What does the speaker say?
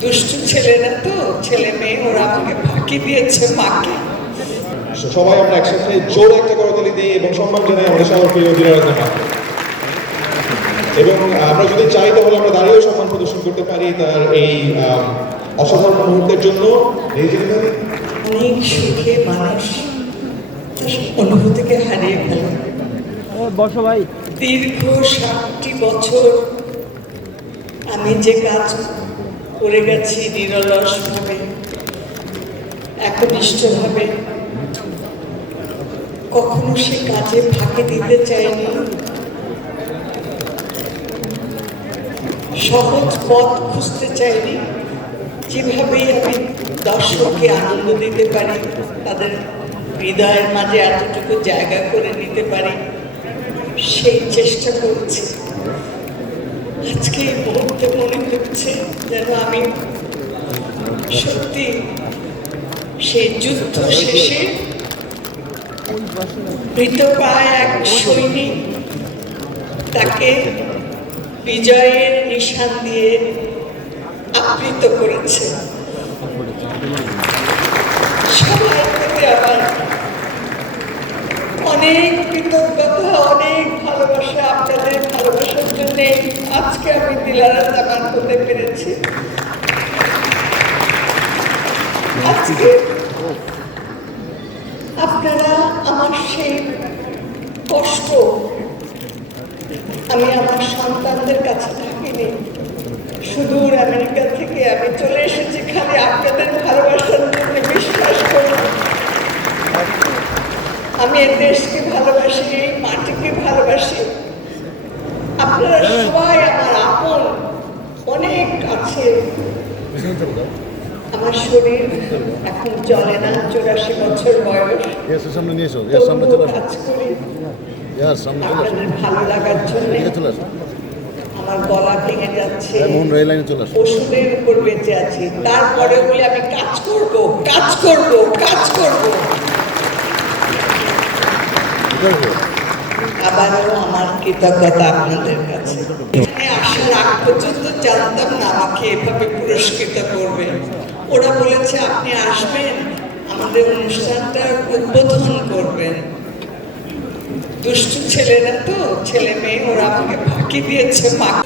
দুষ্টু ছেলেরা তো, ছেলে মেয়ে, ওরা আমাকে ফাঁকি দিয়েছে মাকে। সবাই আমরা একসাথে জোরে একটা করতালি দিই এবং সম্মান জানাই আমাদের সবার প্রিয় দিলারাজ মাকে। এবং আমরা যদি চাই তাহলে আমরা দাঁড়িয়েও সম্মান প্রদর্শন করতে পারি তার এই অসাধারণ মুহূর্তের জন্য। অনেক সুখে মানুষ অনুভূতিকে হারিয়ে ফেলে। বসো ভাই। দীর্ঘ 60টি বছর আমি যে কাজ করে গেছি নিরলসভাবে, একনিষ্ঠভাবে, কখনো সে কাজে ফাঁকি দিতে চাইনি। সহজ পথ খুঁজতে চাইনি, যেভাবেই আমি দর্শককে আনন্দ দিতে পারি, তাদের হৃদয়ের মাঝে এতটুকু জায়গা করে নিতে পারি, সেই চেষ্টা করছি। আজকে এই মুহূর্তে মনে হচ্ছে যেন আমি সত্যি সেই যুদ্ধ শেষে মৃতপ্রায় এক সৈনিক, তাকে বিজয়ের নিশান দিয়ে আবৃত করেছে। সবাই থেকে আমার অনেক কৃতজ্ঞতা, অনেক ভালোবাসা। আপনাদের ভালোবাসার জন্য আজকে আমি দিলারাজ জামান হতে পেরেছি। আজকে আপনারা আমার সেই কষ্ট আমি আমার সন্তানদের কাছে থাকিনি। সুদূর আমেরিকা থেকে আমি চলে এসেছি খালি আপনাদের ভালোবাসার জন্য। বিশ্বাস করুন, আমি এই দেশকে ভালোবাসি, এই মাটিকে ভালোবাসি। আপনারা সবাই আমার আপন, অনেক কাছে। আমার শরীর এখন চলে না, 84 বছর বয়স, তবুও কাজ করি আপনাদের ভালো লাগার জন্য। আমার গলা ভেঙে যাচ্ছে, ওষুধের উপর বেঁচে আছি, তারপরে বলে আমি কাজ করব, কাজ করব, কাজ করব। আবারও আমার কৃতজ্ঞতা আপনাদের কাছে। আসার আগ পর্যন্ত জানতাম না আমাকে এভাবে পুরস্কৃত করবে। ওরা বলেছে আপনি আসবেন, আমাদের অনুষ্ঠানটা উদ্বোধন করবেন। দুষ্টু ছেলেরা তো, ছেলে মেয়ে, ওরা আমাকে ফাঁকি দিয়েছে মাকে।